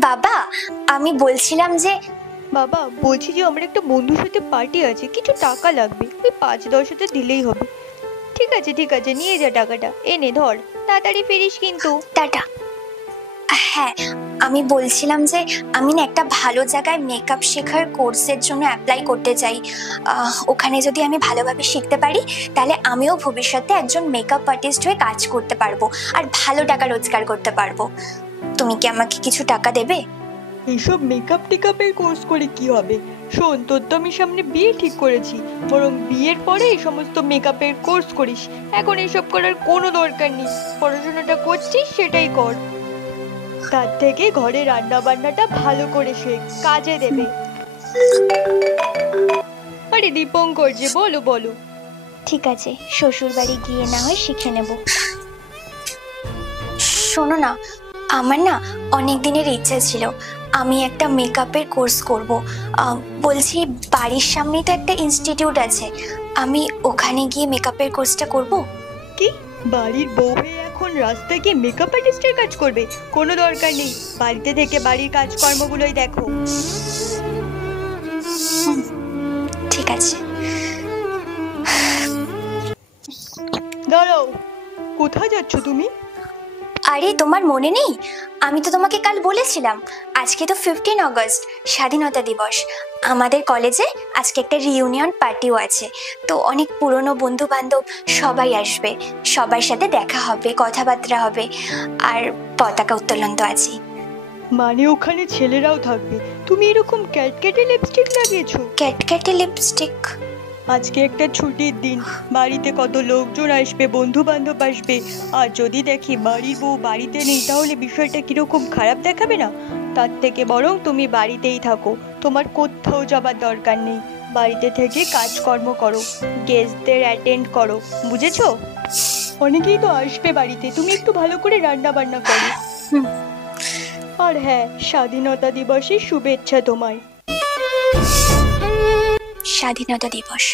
বাবা, আমি বলছিলাম যে বাবা বলছি যে আমার একটা বন্ধুর সাথে পার্টি আছে, কিছু টাকা লাগবে, ওই 5-10 হাজার দিলেই হবে। ঠিক আছে নিয়ে যা টাকাটা, এনে ধর, তাড়াতাড়ি ফিরিস কিন্তু। টাটা। হ্যাঁ, আমি বলছিলাম যে আমি না একটা ভালো জায়গায় মেকআপ শেখার কোর্সের জন্য অ্যাপ্লাই করতে চাই। ওখানে যদি আমি ভালোভাবে শিখতে পারি তাহলে আমিও ভবিষ্যতে একজন মেকআপ আর্টিস্ট হয়ে কাজ করতে পারবো আর ভালো টাকা রোজগার করতে পারবো। তুমি কি আমাকে কিছু টাকা দেবে? এইসব মেকআপ টেকআপের কোর্স করে কি হবে? শোন, তোর তো আমি সামনে বিয়ে ঠিক করেছি, বরং বিয়ের পরে এই সমস্ত মেকআপের কোর্স করিস। এখন এইসব করার কোনো দরকার নেই, পড়াশোনাটা করছিস সেটাই কর। তার থেকে ঘরে রান্না বান্নাটা ভালো করে শেখ, কাজে দেবে। আরে দীপঙ্কর যে, বলো বলো। ঠিক আছে, শ্বশুর বাড়ি গিয়ে না হয় শিখে নেব। শোনো না, আমার না অনেক দিনের ইচ্ছা ছিল আমি একটা মেকআপের কোর্স করব। বলছি, বাড়ির সামনেই তো একটা ইনস্টিটিউট আছে, আমি ওখানে গিয়ে মেকআপের কোর্সটা করব। কি, বাড়ির বউ হয়ে এখন রাস্তায় গিয়ে মেকআপ আর্টিস্টের কাজ করবে? কোনো দরকার নেই, বাড়িতে থেকে বাড়ির কাজকর্মগুলোই দেখো। ঠিক আছে। দাঁড়াও, কোথায় যাচ্ছ তুমি? আরে তোমার মনে নেই, আমি তো তোমাকে কাল বলেছিলাম আজকে তো 15 আগস্ট, স্বাধীনতা দিবস। আমাদের কলেজে আজকে একটা রিইউনিয়ন পার্টিও আছে, তো অনেক পুরনো বন্ধু বান্ধব সবাই আসবে, সবার সাথে দেখা হবে, কথাবার্তা হবে, আর পতাকা উত্তোলন তো আছেই। মানে ওখানে ছেলেরাও থাকবে? তুমি এরকম ক্যাটকেটে লিপস্টিক লাগিয়েছো? ক্যাটক্যাটে লিপস্টিক? আজকে একটা ছুটির দিন, বাড়িতে কত লোকজন আসবে, বন্ধু বান্ধব আসবে, আর যদি দেখি বাড়ির বউ বাড়িতে নেই তাহলে বিষয়টা কিরকম খারাপ দেখাবে না? তার থেকে বরং তুমি বাড়িতেই থাকো, তোমার কোথাও যাবার দরকার নেই। বাড়িতে থেকে কাজকর্ম করো, গেস্টদের অ্যাটেন্ড করো, বুঝেছো? অনেকেই তো আসবে বাড়িতে, তুমি একটু ভালো করে রান্না বান্না করো। আর হ্যাঁ, স্বাধীনতা দিবসের শুভেচ্ছা তোমায়। স্বাধীনতা দিবস।